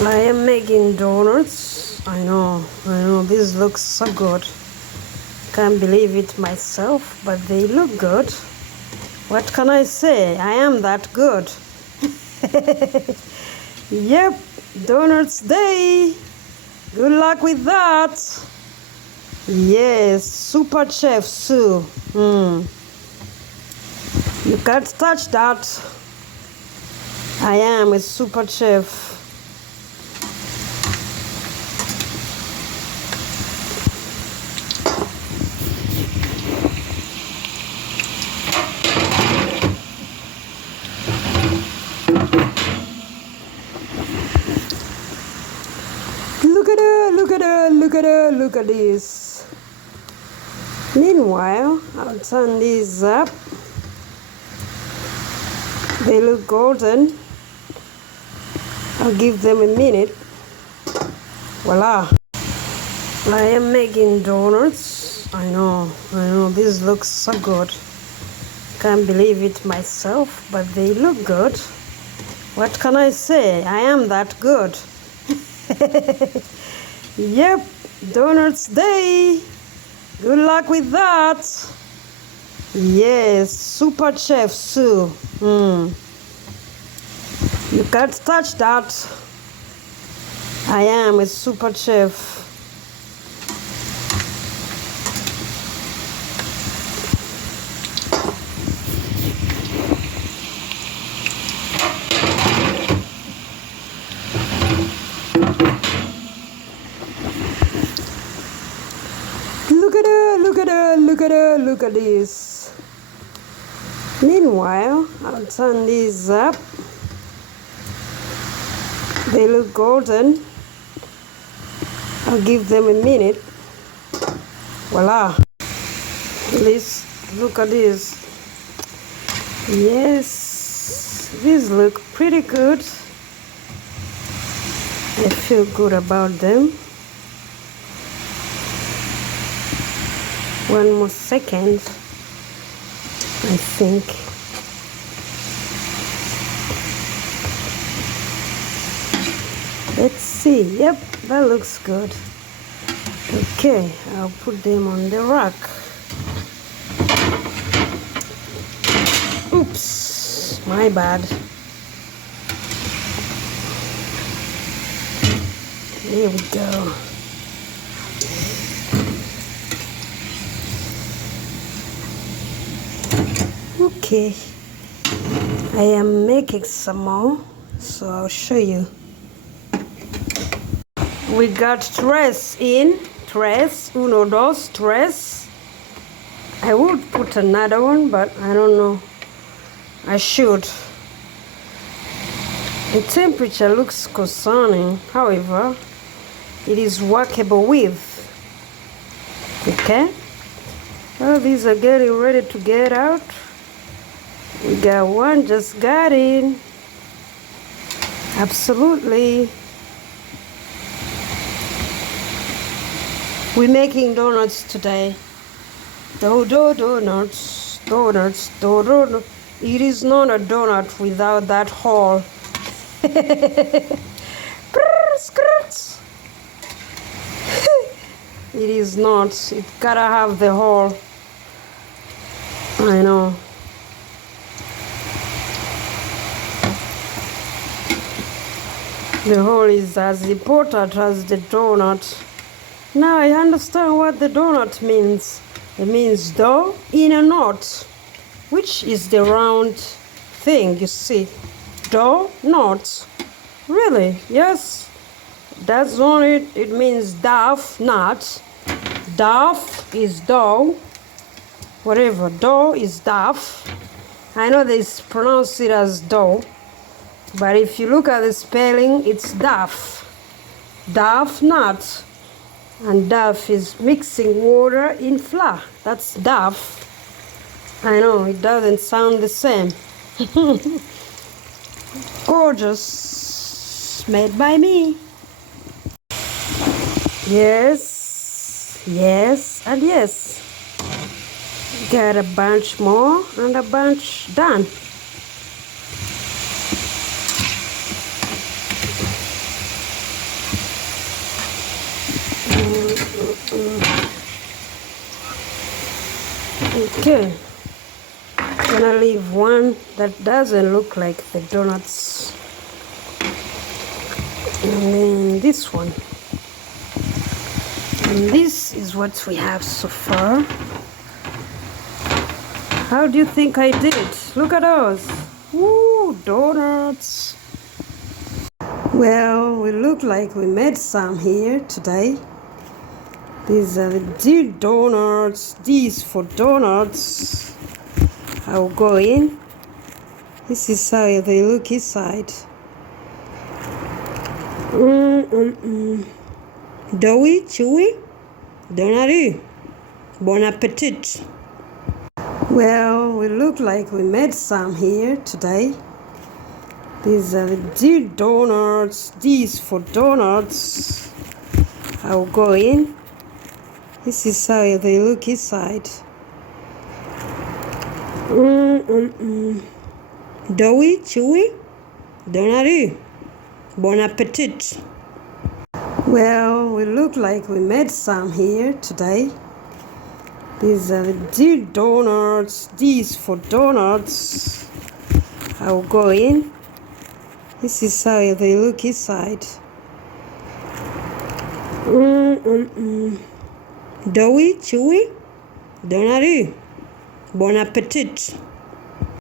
I am making donuts. I know, this looks so good. Can't believe it myself, but they look good. What can I say? I am that good. Yep, donuts day. Good luck with that. Yes, super chef Sue. You can't touch that. I am a super chef. Look at her, look at her, look at her, look at this. Meanwhile, I'll turn these up. They look golden. I'll give them a minute. Voila. I am making donuts. I know, this looks so good. Can't believe it myself, but they look good. What can I say? I am that good. Yep, donuts day. Good luck with that. Yes, super chef Sue. You can't touch that. I am a super chef. Look at her, look at her, look at her, look at this. Meanwhile, I'll turn these up. They look golden. I'll give them a minute. Voila. Please look at this. Yes, these look pretty good. I feel good about them. One more second, I think. Let's see. Yep, that looks good. Okay, I'll put them on the rack. Oops, my bad. There we go. Okay, I am making some more, so I'll show you. We got tres in, tres, uno, dos, tres. I would put another one, but I don't know. I should. The temperature looks concerning, however, it is workable with. Okay? Well, these are getting ready to get out. We got one just got in. Absolutely. We're making donuts today. Donuts, donuts, donuts. It is not a donut without that hole. It is not. It gotta have the hole. I know. The hole is as important as the donut. Now I understand what the donut means. It means dough in a knot, which is the round thing, you see. Dough, knot. Really? Yes. That's on it. It means dough, knot. Dough is dough. Whatever. Dough is dough. I know they pronounce it as dough. But if you look at the spelling, it's duff. Duff nut. And duff is mixing water in flour. That's duff. I know, it doesn't sound the same. Gorgeous. Made by me. Yes, yes, and yes. Got a bunch more and a bunch done. Okay, gonna leave one that doesn't look like the donuts, and then this one. And this is what we have so far. How do you think I did? Look at those. Woo, donuts. Well, we look like we made some here today. These are the donuts. These for donuts. I'll go in. This is how they look inside. Doughy, chewy, donut. Bon appetit. Well, we look like we made some here today. These are the donuts. These for donuts. I'll go in. This is how they look inside. Doughy, chewy, donut. Bon appetit. Well, we look like we made some here today. These are the donuts. These for donuts. I'll go in. This is how they look inside. Doughy, chewy, donut. Bon appetit.